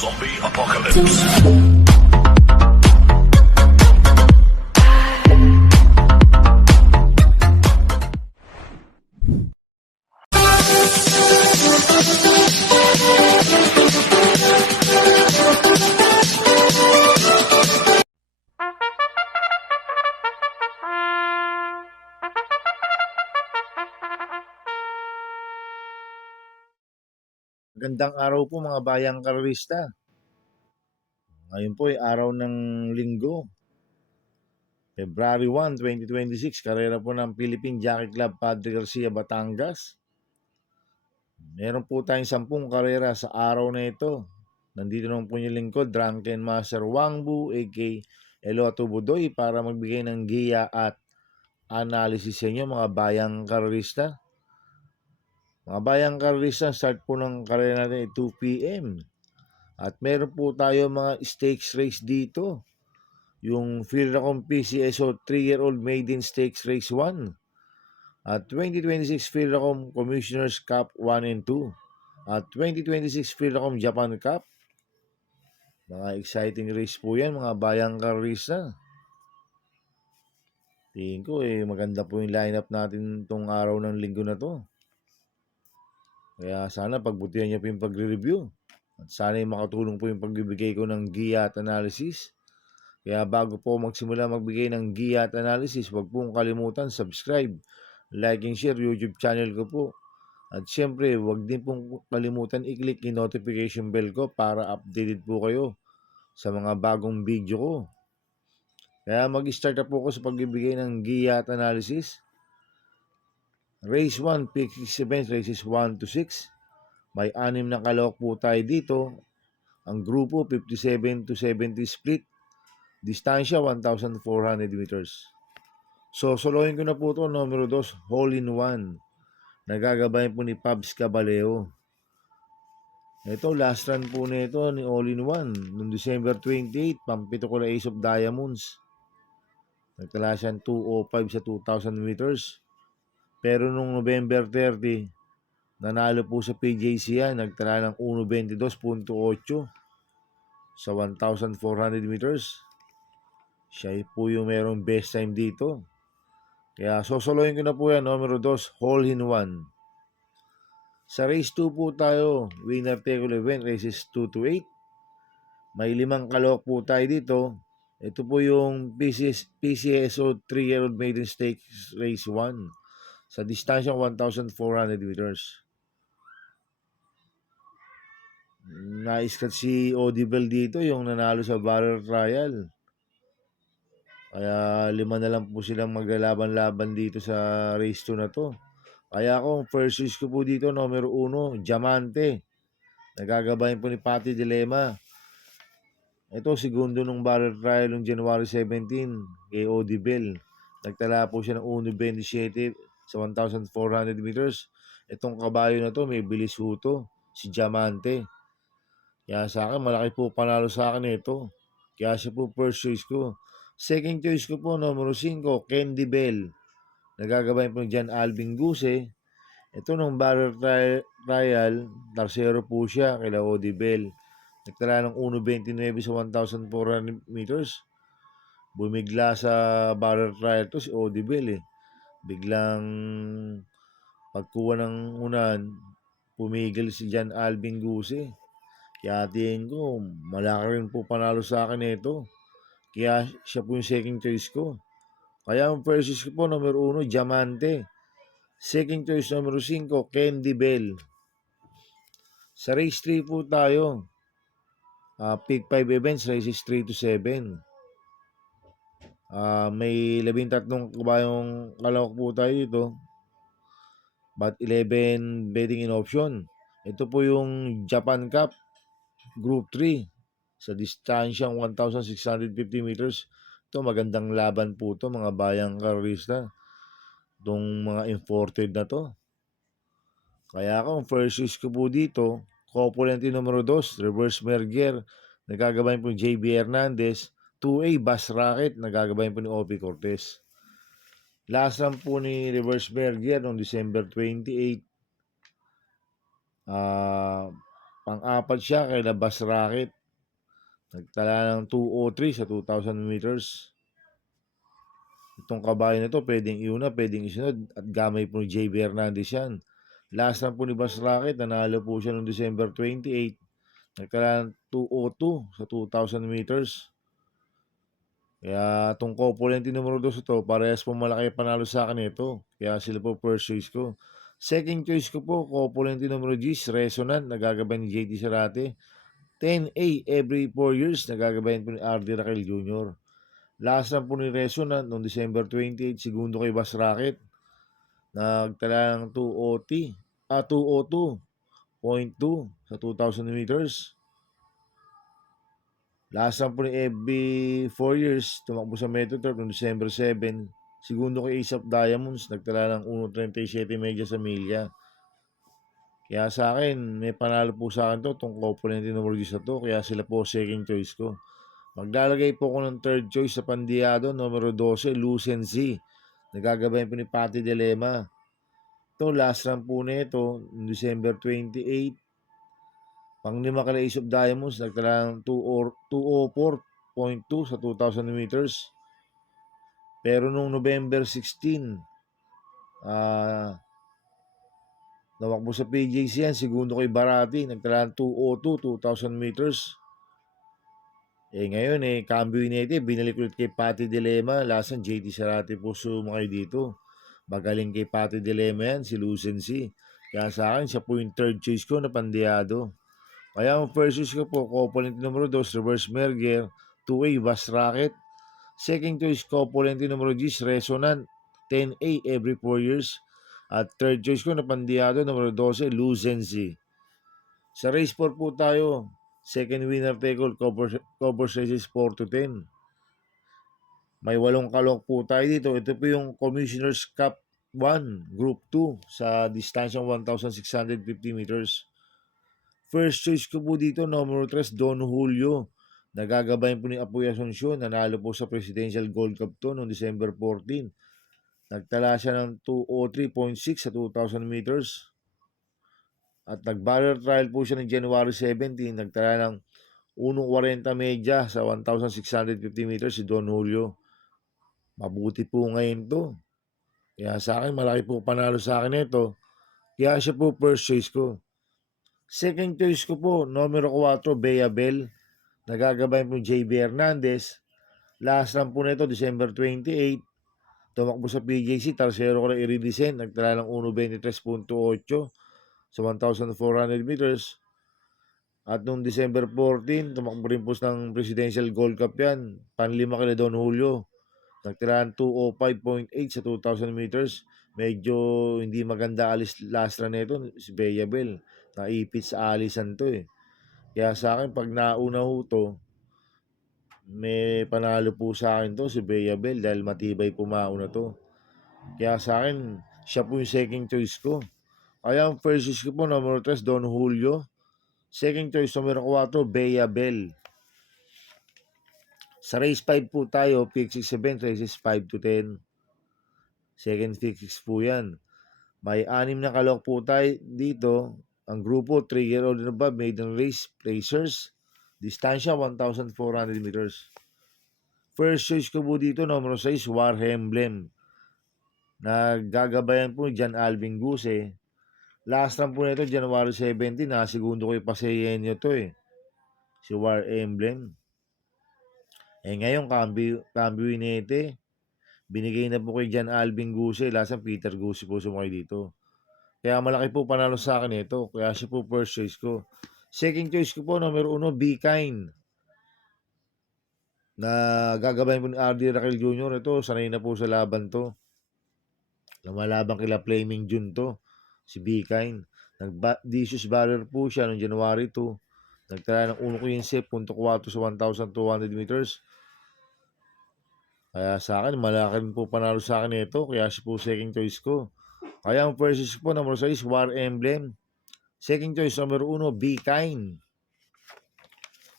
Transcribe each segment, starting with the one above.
Zombie Apocalypse. Gandang araw po mga bayang karerista. Ngayon po ay araw ng Linggo, February 1, 2026. Karera po ng Philippine Jockey Club Padre Garcia, Batangas. Meron po tayong 10 karera sa araw na ito. Nandito naman po yung lingkod, Drunken Master Wangbu, a.k.a. Eloto Budoy, para magbigay ng giya at analysis sa inyo mga bayang karerista. Mga bayang karerista, start po ng karera natin ay 2 p.m. At meron po tayo mga stakes race dito. Yung Philracom PCSO 3-year-old maiden stakes race 1. At 2026 Philracom Commissioners Cup 1 and 2. At 2026 Philracom Japan Cup. Mga exciting race po yan, mga bayang karista. Tingin ko maganda po yung lineup natin itong araw ng linggo na to. Kaya sana pagbutihan niyo po yung pagre-review. At sana makatulong po yung pagbibigay ko ng giya at analysis. Kaya bago po magsimula magbigay ng giya at analysis, huwag pong kalimutan subscribe, like and share YouTube channel ko po. At syempre, huwag din pong kalimutan i-click yung notification bell ko para updated po kayo sa mga bagong video ko. Kaya mag-start na po ako sa pagbibigay ng giya at analysis. Race 1, Pick 6 events, races 1 to 6. May 6 na kalawak po tayo dito. Ang grupo 57 to 70 split. Distansya 1,400 meters. So, solohin ko na po ito. Numero 2, Hole in One. Nagagabayan po ni Pabs Caballeo. Ito, last run po nito ni All in One. Noong December 28, pampito ko na Ace of Diamonds. Nagtala siya 205 sa 2,000 meters. Pero nung November 30, nanalo po sa PJC yan. Nagtala ng 1.22.8 sa 1,400 meters. Siya po yung merong best time dito. Kaya sosolohin ko na po yan. Numero 2, Hole in One. Sa race 2 po tayo, winner take all event, races 2 to 8. May 5 kalawak po tayo dito. Ito po yung PCSO 3-year-old maiden stakes race 1 sa distansya 1,400 meters. Naiskat si Audible dito yung nanalo sa barrel trial. Kaya 5 na lang po silang maglalaban-laban dito sa race 2 na to. Kaya ako, first choice ko po dito, numero 1, Diamante. Nagagabayan po ni Patty Dilema. Ito, segundo nung barrel trial ng January 17 kay Audible. Nagtala po siya ng 1.27 sa 1,400 meters. Itong kabayo na to, may bilis ho to, si Diamante. Kaya sa akin, malaki po panalo sa akin ito. Kaya siya po first choice ko. Second choice ko po, numero 5, Candy Bell. Nagagabayan po ni John Alvin Guse. Ito nung barrel trial, tarsero po siya kay Audible. Nagtala ng 1.29 sa 1,400 meters. Bumigla sa barrel trial to si Audible Biglang pagkuha ng unan, pumigil si John Alvin Guse. Kaya tingin ko, malaki rin po panalo sa akin ito. Kaya siya po yung second choice ko. Kaya ang first choice ko po, numero 1, Diamante. Second choice, numero 5, Candy Bell. Sa race 3 po tayo. Pick 5 events, races 3 to 7. May 13 kabayong kalawak po tayo dito. But 11 betting in option. Ito po yung Japan Cup Group 3 sa distansyang 1,650 meters. Ito magandang laban po to mga bayang karista. Itong mga imported na to. Kaya ako, first choice ko po dito, Copulenti numero 2, Reverse Merger. Nagagabayan po ni JB Hernandez. 2A, Bass Rocket. Nagagabayan po ni Opi Cortez. Last run po ni Reverse Merger noong December 28. Pang-apat siya kay Labas Rocket. Nagtala ng 203 sa 2,000 meters. Itong kabayo na ito, pwedeng iuna, pwedeng isunod. At gamay po ni JB Hernandez yan. Last run po ni Bas Rocket, nanalo po siya noong December 28. Nagtala ng 202 sa 2,000 meters. Kaya itong Copulenti numero 2 ito, parehas po malaki panalo sa akin ito. Kaya sila po first choice ko. Second choice ko po, Copulenti numero 10, Resonant, nagagabay ni JT Sarate. 10A every 4 years, nagagabayan po ni RD Raquel Jr. Last run po ni Resonant noong December 28, segundo kay Bas Rocket. Nagtala ng 202.2 sa 2,000 meters. Last run po ni FB 4 years, tumakbo sa Metro Turf noong December 7. Segundo kay Ace of Diamonds, nagtala ng 1.37 medya sa milya. Kaya sa akin, may panalo po sa akin to, itong Copulenti numero 10 na to, kaya sila po second choice ko. Maglalagay po ko ng third choice sa Pandiado, numero 12, Lucency. Nagagabayan po ni Patty Dilema. Ito, last run po na ito, December 28. Pang-lima kala Ace of Diamonds, nagtala ng 204.2 sa 2,000 meters. Pero nung November 16, namakbo sa PJC yan, segundo kay Barati, nagtala ng 202, 2,000 meters. Ngayon, Cambio United, binalik ulit kay Patty Dilema, lasan JT Sarate po sumakay dito. Magaling kay Patty Dilema yan, si Lucency. Kaya sa akin, siya po yung third choice ko na Pandiado. Kaya ang first choice ko po, Copulenti numero 2, Reverse Merger, 2A, Bas Rocket. Second choice, Copulenti numero 10, Resonant, 10A every 4 years. At third choice ko na Pandiado, numero 12, Lucency. Sa race 4 po tayo, second winner take all, cover races 4 to 10. May 8 kalok po tayo dito. Ito po yung Commissioner's Cup 1, Group 2, sa distansyang 1,650 meters. First choice ko po dito, numero 3, Don Julio. Nagagabayan po ni Apoy Asuncion. Nanalo po sa Presidential Gold Cup to noong December 14. Nagtala siya ng 203.6 sa 2,000 meters. At nag-barrier trial po siya ng January 17. Nagtala ng 1.40 medya sa 1,650 meters si Don Julio. Mabuti po ngayon to. Kaya sa akin, malaki po panalo sa akin ito. Kaya siya po first choice ko. Second choice ko po, numero 4, Bea Bell. Nagagabayan po JB Hernandez. Last run po nito, December 28. Tumakbo sa PJC, Tarsero ko na i-redescend. Nagtala ng 1.23.8 sa 1,400 meters. At noong December 14, tumakbo rin po ng Presidential Gold Cup yan. Panlima kila Don Julio. Nagtala ng 205.8 sa 2,000 meters. Medyo hindi maganda alis last run nito si Bea Bell. Naipit sa alisan to Kaya sa akin, pag nauna ho to, may panalo po sa akin to si Bea Bell dahil matibay po mauna to. Kaya sa akin, siya po yung second choice ko. Kaya ang first choice ko po, number 3, Don Julio. Second choice, number 4, Bea Bell. Sa race 5 po tayo, pick 6 event, races 5 to 10. Second pick 6 po yan. May 6 na kalok po tayo dito. Ang grupo, 3-year-old and above, maiden race, placers. Distansya, 1,400 meters. First choice ko po dito, number 6, War Emblem. Naggagabayan po ni John Alvin Guse. Last run po nito, January 17, segundo ko yung paseyenyo to si War Emblem. Ngayon, Cambio Inete. Binigay na po kay John Alvin Guse. Last run, Peter Guse po sumakay dito. Kaya malaki po panalo sa akin ito. Kaya siya po first choice ko. Second choice ko po, numero 1, Be Kind. Na gagabayan po ni RD Raquel Jr. Ito, sanay na po sa laban to. Lumalaban kila Flaming June to. Si Be Kind. Nag-dishes barrier po siya noong January 2. Nagtala ng 1.15.4 sa 1,200 meters. Kaya sa akin, malaki rin po panalo sa akin ito. Kaya siya po second choice ko. Kaya ang first choice po, number 6, War Emblem. Second choice, number 1, Be Kind.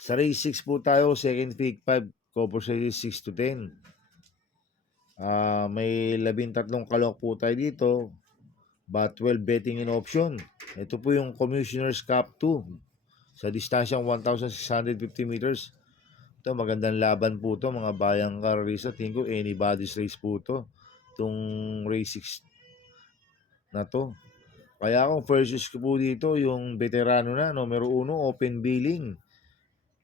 Sa race 6 po tayo, second pick 5, cover races 6 to 10. May 13 kalok po tayo dito. But 12 betting in option. Ito po yung Commissioner's Cup 2. Sa distansyang 1,650 meters. Ito, magandang laban po to mga bayang kararista. Tingin ko anybody's race po to. Itong race 6 na to. Kaya ako, first choice ko po dito, yung veterano na, numero 1, open billing.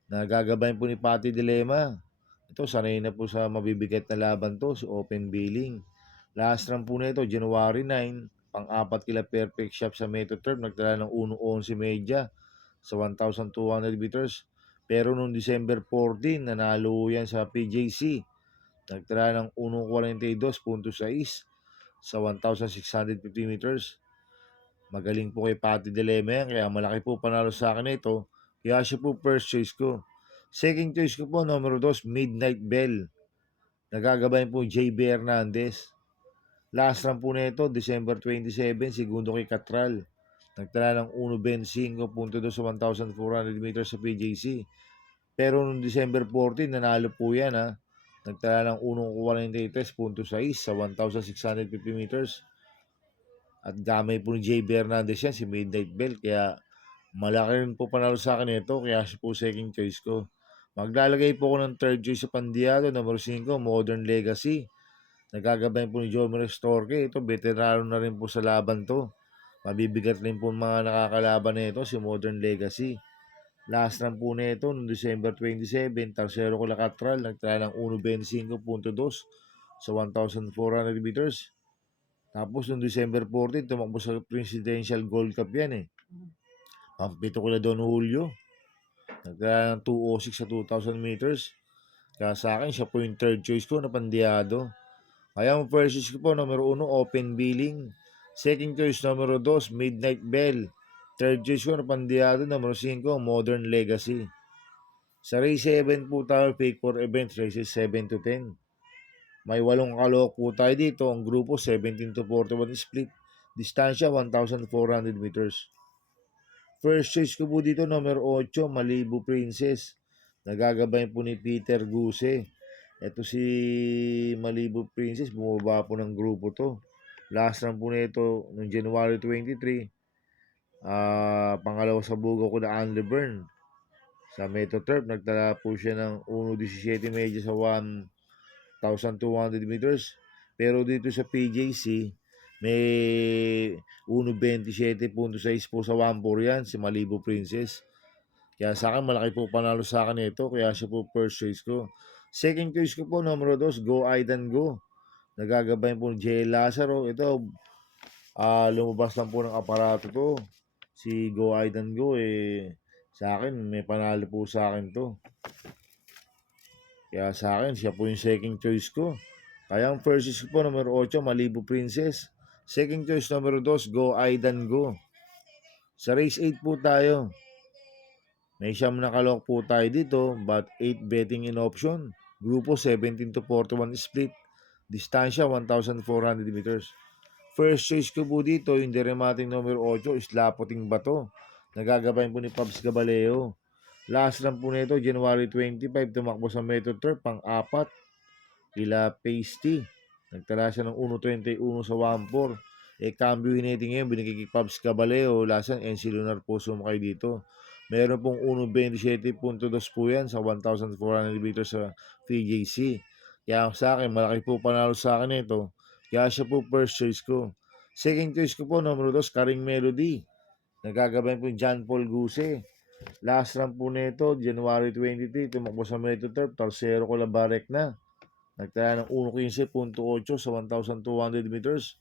Na gagabayan po ni Patty Dilema. Ito, sanay na po sa mabibigat na laban to, si open billing. Last run po na ito, January 9, pang-apat kila Perfect Shop sa Metro Turf, nagtala ng 1.11 media sa 1,200 meters. Pero noong December 14, nanalo yan sa PJC. Nagtala ng 1.42.6 sa 1,650 meters. Magaling po kay Patty Dilema yan, kaya malaki po panalo sa akin ito. Kaya siya po first choice ko. Second choice ko po, numero 2, Midnight Bell. Nagagabayan po JB Hernandez. Last run po na ito, December 27, segundo kay Catral. Nagtala ng 1.25.2 sa 1,400 meters sa PJC. Pero noong December 14, nanalo po yan ha. Nagtala ng 1.43.6 sa 1,650 meters. At gamay po ni JB Hernandez yan, si Midnight Bell. Kaya malaki rin po panalo sa akin ito. Kaya siya po second choice ko. Maglalagay po ako ng third choice sa Pandiado, number 5, Modern Legacy. Nagagabayan po ni Jomer Storke. Ito, veterano na rin po sa laban to. Mabibigat rin po mga nakakalaban na ito, si Modern Legacy. Last run po na ito, noong December 27, Tarsero Colacatral, nagtala ng 1.25.2 sa 1,400 meters. Tapos noong December 14, tumakbo sa Presidential Gold Cup yan eh. Pampito ko na Don Julio. Nagtala ng 2.06 sa 2,000 meters. Kaya sa akin, siya po yung third choice ko na Pandiado. Kaya ang first choice ko po, numero 1, open billing. Second choice, numero 2, Midnight Bell. Third choice ko na Pandiado, numero 5, Modern Legacy. Sa race 7 po tayo, pick for events, races 7 to 10. May 8 kalok po tayo dito. Ang grupo, 17 to 41 split. Distansya, 1,400 meters. First choice ko po dito, numero 8, Malibu Princess. Nagagabayan po ni Peter Guse. Ito si Malibu Princess, bumaba po ng grupo to. Last run po na ito noong January 23. Pangalawa sa bugaw ko na Andy Byrne. Sa Metro Turf, nagtala po siya ng 1.17 medyo sa 1,200 meters. Pero dito sa PJC, may 1.27.6 po sa 1.4 yan, si Malibu Princess. Kaya sa akin, malaki po panalo sa akin ito. Kaya siya po first choice ko. Second choice ko po, numero 2, Go Aidan Go. Nagagabayan po ni J. Lazaro. Ito, lumabas lang po ng aparato to. Si Go Aidan Go, sa akin, may panalo po sa akin to. Kaya sa akin, siya po yung second choice ko. Kaya ang first choice ko po, numero 8, Malibu Princess. Second choice, numero 2, Go Aidan Go. Sa race 8 po tayo. May siyam na kalok po tayo dito, but 8 betting in option. Grupo 17 to 41 split. Distansya 1,400 meters. First choice ko po dito, yung deremating numero 8 is Lapoting Bato. Nagagabayan po ni Pabs Gabaleo. Last run po nito, January 25, tumakbo sa Metro Turf, pang-4. Kila Pasty. Nagtala siya ng 1.21 sa 1.4. Cambio hiniting ngayon, binigay kay Pabs Gabaleo. Lasan, NC Lunar po sumakay dito. Meron pong 1.27.2 po yan sa 1,400 meters sa PJC. Kaya sa akin, malaki po panalo sa akin ito. Kaya siya po first choice ko. Second choice ko po, numero 2, Karing Melody. Nagagabayan po John Paul Guse. Last run po nito, January 23, tumakbo sa Metro Turf, Tarsero Colabarec na. Nagtala ng 1.15.8 sa 1,200 meters.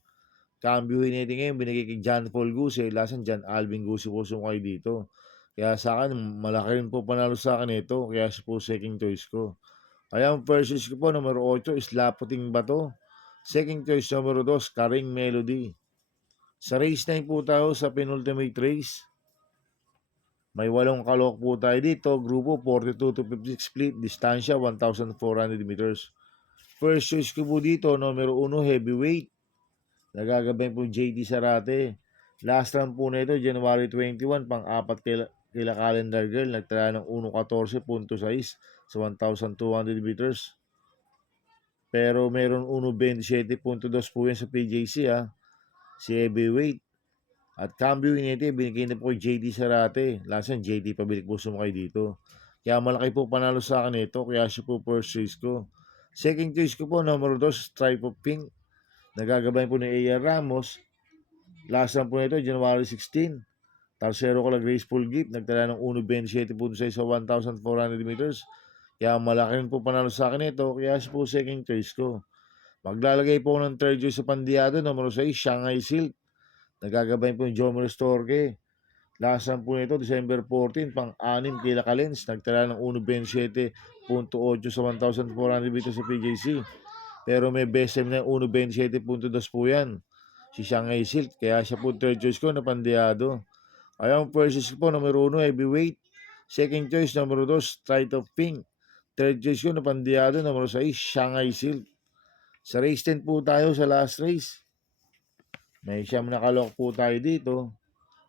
Cambio hiniting ngayon, binigay kay John Paul Guse. Lasan John Alvin Guse po sumukay dito. Kaya sa akin, malaki rin po panalo sa akin ito. Kaya siya po second choice ko. Kaya ang first choice ko po, numero 8, is Lapoting Bato. Second choice, numero 2, Karing Melody. Sa race 9 po tayo sa penultimate race. May 8 kalok po tayo dito. Grupo 42 to 56 split. Distansya 1,400 meters. First choice ko po dito, numero 1, heavyweight. Nagagabayan po JD Sarate. Last run po na ito, January 21, pang-4 kila Calendar Girl. Nagtala ng 1.14.6 sa 1,200 meters. Pero meron 1.27.2 po yan sa PJC ha. Si heavyweight. At cambio inete, binigay na po kay JD Sarate. Lasan JD pabilik po sumakay dito. Kaya malaki po panalo sa akin ito, kaya siya po first choice ko. Second choice ko po, number 2, Stripe of Pink. Nagagabay po ni A.R. Ramos. Last run po nito, January 16. Tarsero ko lang graceful gift. Nagtala ng 1.27 po sa 1,400 meters. Kaya malaki rin po panalo sa akin ito, kaya siya po second choice ko. Maglalagay po ng third choice sa Pandiado, number 6, Shanghai Silk. Nagagabay po yung Jomer Storke. Last run po nito, December 14, pang-6 kila Kalens. Nagtala ng 1.27.8 sa 1,400 meters sa PJC. Pero may best time na 1.27.2 po yan. Si Shanghai Silk. Kaya siya po third choice ko na Pandiado. Ayang first choice ko po, numero 1, heavyweight. Second choice, numero 2, Stripe of Pink. Third choice ko na Pandiado, numero 6, Shanghai Silk. Sa race 10 po tayo sa last race. May siyam nakalok po tayo dito.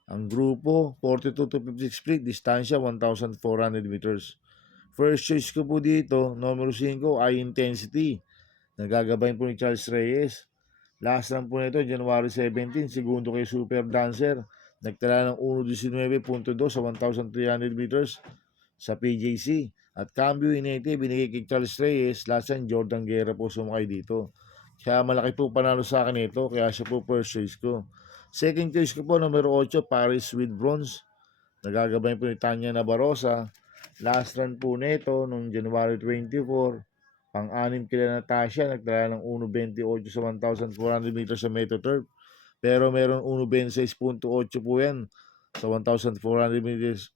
Ang grupo, 42 to 56 split, distansya 1,400 meters. First choice ko po dito, numero 5, High Intensity. Nagagabayin po ni Charles Reyes. Last run po nito, January 17, segundo kay Super Dancer. Nagtala ng 1.19.2 sa 1,300 meters sa PJC. At cambio inete, binigay kay Charles Reyes. Last run, Jordan Guerra po sumakay dito. Kaya malaki po panalo sa akin ito, kaya siya po first choice ko. Second choice ko po, numero 8, Paris with Bronze. Nagagabay po ni Tanya Nabarosa. Last run po nito, noong January 24, pang-6 kila Natasha, nagtala ng 1.28 sa 1,400 meters sa Metro Turf. Pero meron 1.26.8 po yan sa 1,400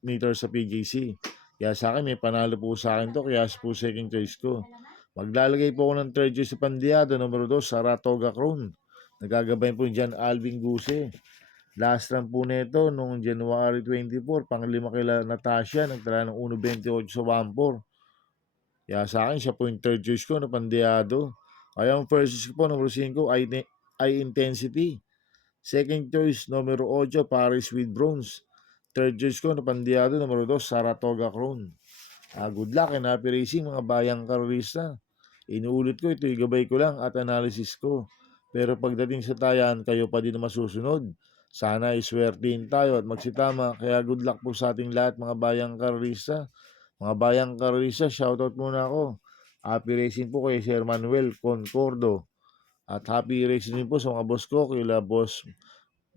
meters sa PJC. Kaya sa akin, may panalo po sa akin to, kaya po second choice ko. Maglalagay po ako ng third choice sa Pandiado, numero 2, Saratoga Crown. Nagagabay po dyan Alvin Guse. Last run po nito, noong January 24, pang-5 kila Natasha, nagtala ng 1.28 sa 1.4. Kaya sa akin, siya po yung third choice ko na Pandiado. Kaya ang first choice ko po, numero 5, High Intensity. Second choice, numero 8, Paris with Bronze. Third choice ko na Pandiado, numero 2, Saratoga Crown. Good luck and happy racing mga bayang karorista. Inuulit ko, ito gabay ko lang at analysis ko. Pero pagdating sa tayan, kayo pa din na masusunod. Sana iswertihin tayo at magsitama. Kaya good luck po sa ating lahat mga bayang karorista. Mga bayang karorista, shoutout muna ako. Happy racing po kay Sir Manuel Concordo. At happy racing din po sa mga boss ko, kila Boss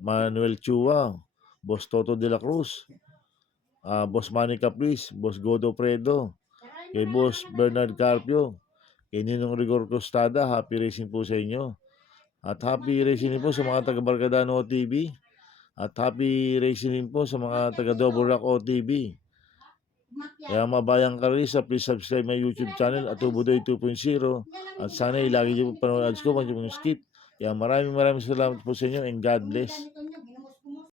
Manuel Chua, Boss Toto de la Cruz, Boss Manny Caprice, Boss Godo Predo, kay Boss Bernard Carpio, kay Ninong Rigor Costada. Happy racing po sa inyo. At happy racing din po sa mga taga-Barkadano OTV. At happy racing din po sa mga taga-Double Rock OTV. Kaya mabayang karisa, please subscribe my YouTube channel at Tubudoy 2.0. At sana lagi niyo po panood ads ko, pag yung skip. Kaya maraming salamat po sa inyo and God bless.